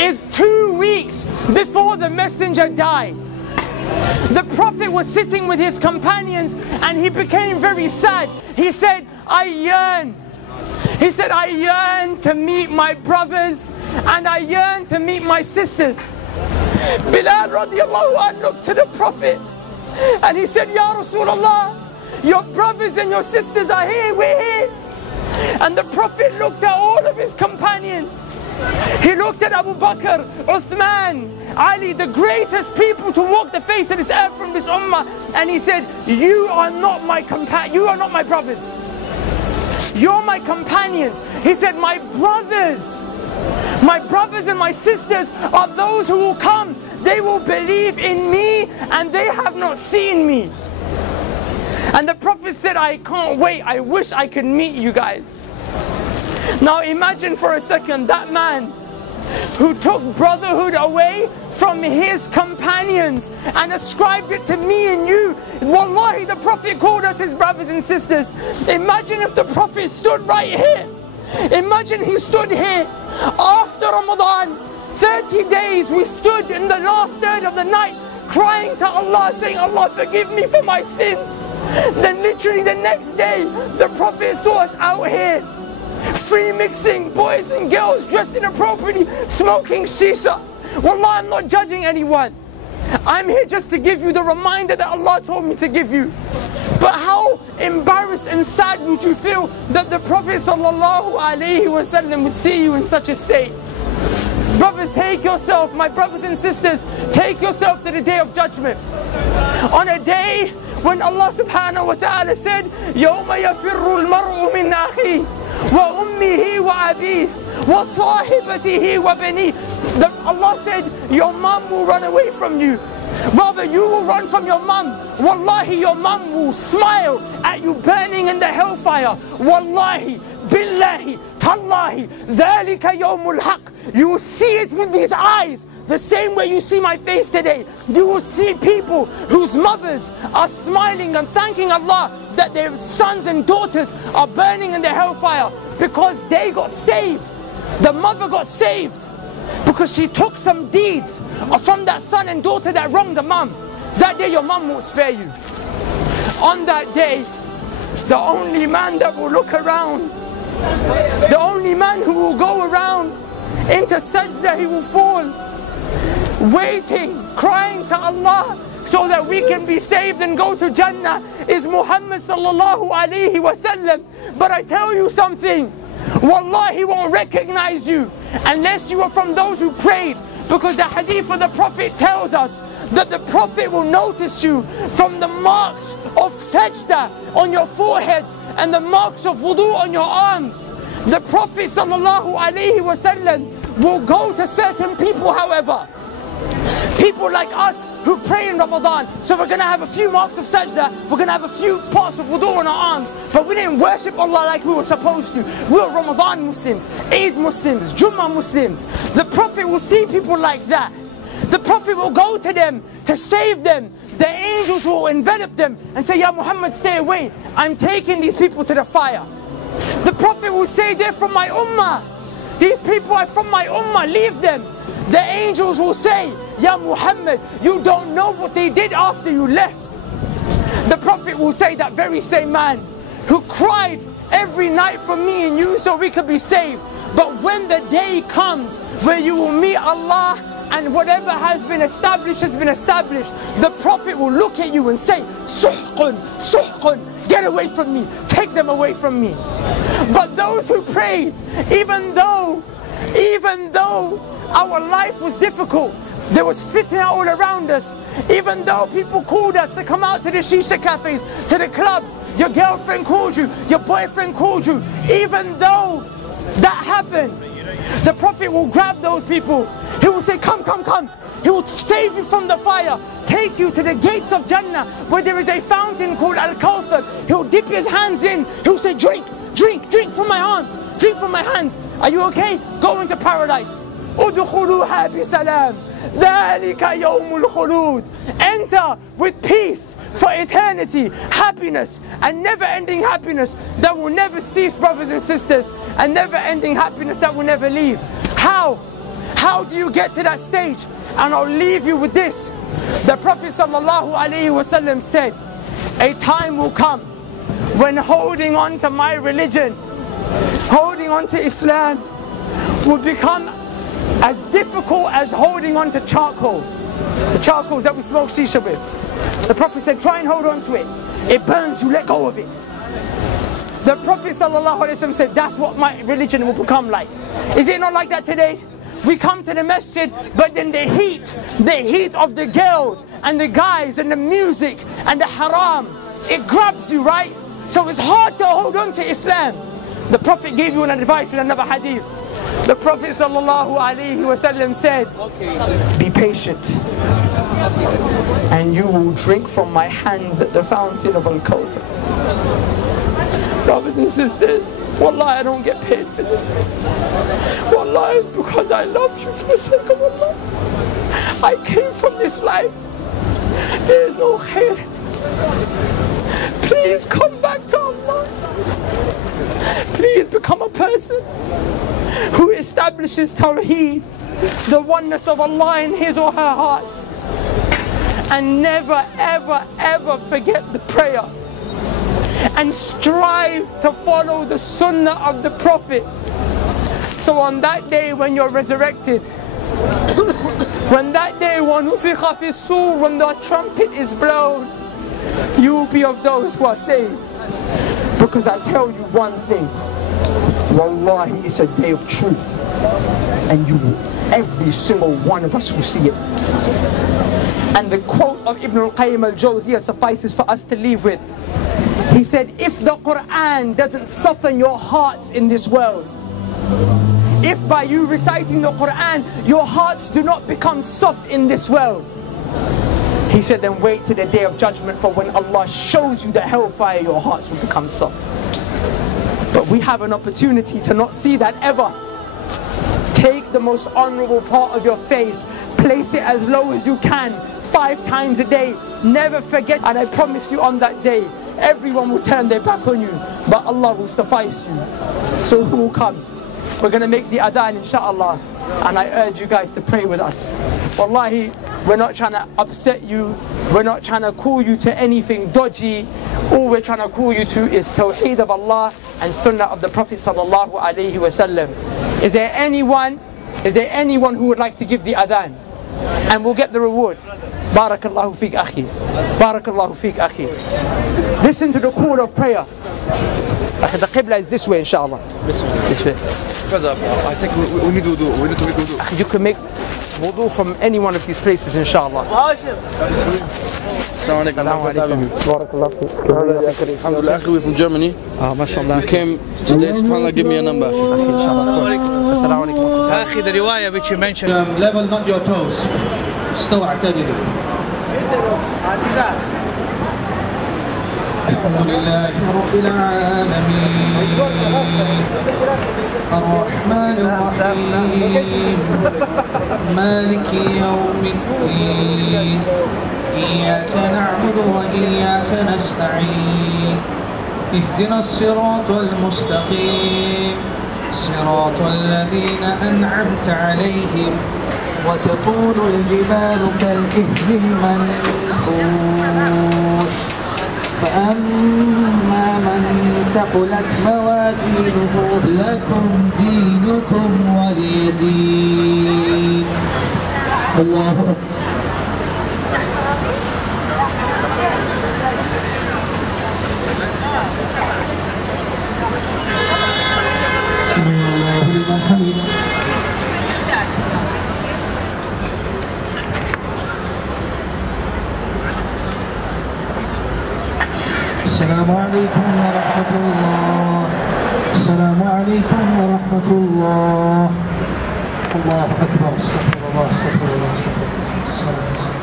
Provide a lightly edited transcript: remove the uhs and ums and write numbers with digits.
is 2 weeks before the messenger died. The Prophet was sitting with his companions and he became very sad. He said, I yearn. He said, I yearn to meet my brothers and I yearn to meet my sisters. Bilal radiallahu anh looked to the Prophet and he said, Ya Rasulullah, your brothers and your sisters are here, we're here. And the Prophet looked at all of his companions. He looked at Abu Bakr, Uthman, Ali, the greatest people to walk the face of this earth from this ummah. And he said, you are not my brothers. You're my companions. He said, my brothers and my sisters are those who will come. They will believe in me and they have not seen me. And the Prophet said, I can't wait. I wish I could meet you guys. Now imagine for a second that man who took brotherhood away from his companions and ascribed it to me and you. Wallahi, the Prophet called us his brothers and sisters. Imagine if the Prophet stood right here. Imagine he stood here after Ramadan. 30 days we stood in the last third of the night crying to Allah, saying, Allah, forgive me for my sins. Then literally the next day the Prophet saw us out here free mixing, boys and girls dressed inappropriately, smoking shisha. Wallah, I'm not judging anyone. I'm here just to give you the reminder that Allah told me to give you. But how embarrassed and sad would you feel that the Prophet ﷺ would see you in such a state? Brothers, take yourself, my brothers and sisters, take yourself to the day of judgment. On a day when Allah subhanahu wa ta'ala said, يَوْمَ يَفِرُّ الْمَرْءُ مِنْ أَخِيهِ وَأُمِّهِ وَأَبِيهِ وَصَاحِبَتِهِ وَبَنِيهِ. Allah said, your mum will run away from you. Rather, you will run from your mum. Wallahi, your mum will smile at you burning in the hellfire. Wallahi, billahi, tallahi, dhalika yawmul haq. You will see it with these eyes. The same way you see my face today. You will see people whose mothers are smiling and thanking Allah that their sons and daughters are burning in the hellfire because they got saved. The mother got saved because she took some deeds from that son and daughter that wronged the mum. That day your mum won't spare you. On that day, the only man that will look around, the only man who will go around into sajda, he will fall, waiting, crying to Allah so that we can be saved and go to Jannah, is Muhammad sallallahu alaihi wasallam. But I tell you something, Wallahi, he won't recognize you unless you are from those who prayed. Because the hadith of the Prophet tells us that the Prophet will notice you from the marks of sajda on your foreheads and the marks of wudu on your arms. The Prophet sallallahu alaihi wasallam will go to certain people, however, people like us who pray in Ramadan. So we're going to have a few marks of sajda, we're going to have a few parts of wudu on our arms, but we didn't worship Allah like we were supposed to. We were Ramadan Muslims, Eid Muslims, Jummah Muslims. The Prophet will see people like that. The Prophet will go to them to save them. The angels will envelop them and say, Ya Muhammad, stay away. I'm taking these people to the fire. The Prophet will say, they're from my ummah. These people are from my ummah, leave them. The angels will say, Ya Muhammad, you don't know what they did after you left. The Prophet will say, that very same man who cried every night for me and you so we could be saved. But when the day comes where you will meet Allah and whatever has been established has been established, the Prophet will look at you and say, Suhqun, Suhqun, get away from me, take them away from me. But those who prayed, even though our life was difficult, there was fitna all around us, even though people called us to come out to the shisha cafes, to the clubs, your girlfriend called you, your boyfriend called you, even though that happened, the Prophet will grab those people. He will say, come, come, come. He will save you from the fire, take you to the gates of Jannah where there is a fountain called Al-Kawthar. He will dip his hands in. He will say, drink, drink, drink from my arms, drink from my hands. Are you okay? Go into paradise. Udkhuluha bisalam. Dhalika yawmul khulud. Enter with peace for eternity, happiness, and never-ending happiness that will never cease, brothers and sisters, and never-ending happiness that will never leave. How? How do you get to that stage? And I'll leave you with this. The Prophet ﷺ said, a time will come when holding on to my religion, holding on to Islam, will become as difficult as holding on to charcoal. The charcoals that we smoke shisha with. The Prophet said, try and hold on to it. It burns you, let go of it. The Prophet ﷺ said, that's what my religion will become like. Is it not like that today? We come to the masjid, but then the heat of the girls and the guys and the music and the haram, it grabs you, right? So it's hard to hold on to Islam. The Prophet gave you an advice in another hadith. The Prophet ﷺ said, be patient, and you will drink from my hands at the fountain of Al-Kawthar. Brothers and sisters, wallahi, I don't get paid for this. Wallahi, it's because I love you for the sake of Allah. I came from this life. There is no khair. Please come back to Allah. Please become a person who establishes Tawheed, the oneness of Allah in his or her heart. And never, ever, ever forget the prayer. And strive to follow the sunnah of the Prophet. So on that day when you're resurrected, when that day وَنُفِخَ فِي الصُّورِ, when the trumpet is blown, you will be of those who are saved. Because I tell you one thing, wallahi, it's a day of truth, and every single one of us will see it. And the quote of Ibn al-Qayyim al-Jawziyah suffices for us to leave with. He said, if the Quran doesn't soften your hearts in this world, if by you reciting the Quran your hearts do not become soft in this world, he said, then wait to the day of judgment, for when Allah shows you the hellfire, your hearts will become soft. But we have an opportunity to not see that ever. Take the most honorable part of your face, place it as low as you can, 5 times a day, never forget. And I promise you, on that day, everyone will turn their back on you, but Allah will suffice you. So who will come? We're going to make the adhan, inshallah, and I urge you guys to pray with us. Wallahi, we're not trying to upset you, we're not trying to call you to anything dodgy. All we're trying to call you to is Tawheed of Allah and Sunnah of the Prophet sallallahu alaihi wasallam. Is there anyone who would like to give the adhan? And we'll get the reward. Barakallahu feek akhi. Barakallahu feek akhi. Listen to the call of prayer. The Qibla is this way, inshallah. This way. Brother, I think we need wudu. We need to make wudu. You can make wudu from any one of these places, inshallah. Assalamu alaikum. Alhamdulillah, we're from Germany. We came today, subhanAllah, give me a number. Assalamu alaikum. Akhi, the riwayah which you mentioned. Level not your toes. استوى اعتدلوا. الحمد لله رب العالمين الرحمن الرحيم مالك يوم الدين إياك نعبد وإياك نستعين اهدنا الصراط المستقيم صراط الذين أنعمت عليهم وتكون الجبال كالإهل المنفوش فأما من ثقلت موازينه لكم دينكم ولي دين. الله أكبر. سمع الله لمن حمده. السلام عليكم ورحمة الله. السلام عليكم ورحمة الله. الله أكبر. استغفر الله استغفر الله استغفر الله.